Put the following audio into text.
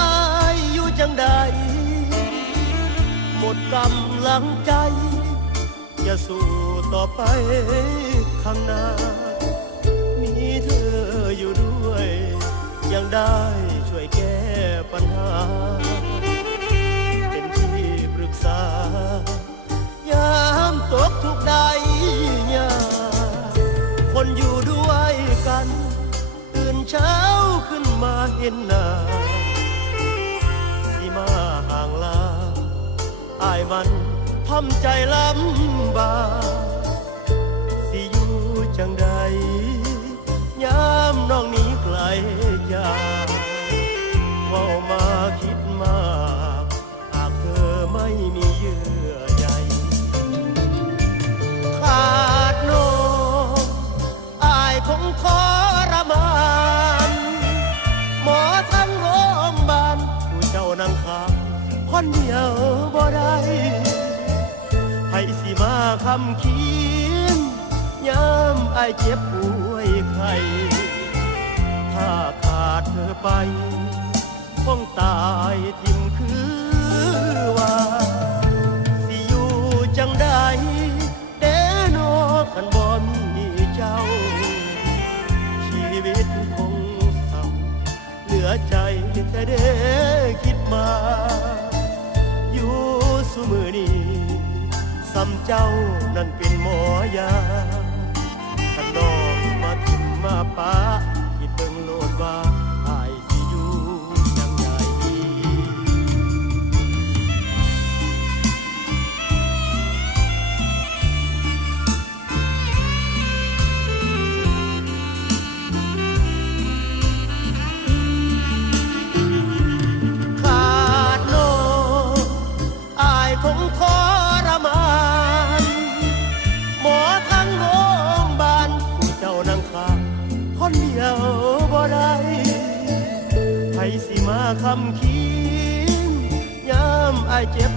อายอยู่จังใดหมดกำลังใจจะสู้ต่อไปข้างหน้ามีเธออยู่ด้วยยังได้ช่วยแก้ปัญหาเป็นที่ปรึกษายามตกทุกข์ได้ยากคนอยู่ด้วยกันตื่นเช้าขึ้นมาเห็นหน้าสิมาห่างลาอายมันทำใจลำบากสิอยู่จังใดยามน้องนี้ไกลจากเว้ามาคิดมากหากเธอไม่มีเยื่อใยขาดน้องอายคงทรมานหมอทั้งโรงพยาบาลผู้เจ้านั่งข้างคนเดียวบ่ได้ให้สิมาคำเขียนยามอายเจ็บป่วยไข้ถ้าขาดเธอไปคงตายทิ่มคือว่าสิอยู่จังใดเด้อนอคันบ่มีเจ้าชีวิตคงเศร้าเหลือใจแต่เด้คิดมาอยู่ซุมื้อนี้ซ้ำเจ้านั่นเป็นหมอยาถ้าน้องมาทิ่มมาปาคิดเบิ่งโลดว่าอายสิอยู่จังใดขาดน้องอายคงทรมานหมอทั้งโรงพยาบาลผู้เจ้านั่งข้างคนเดียวบ่ได้ให้สิมาคำคิงยามอายเจ็บ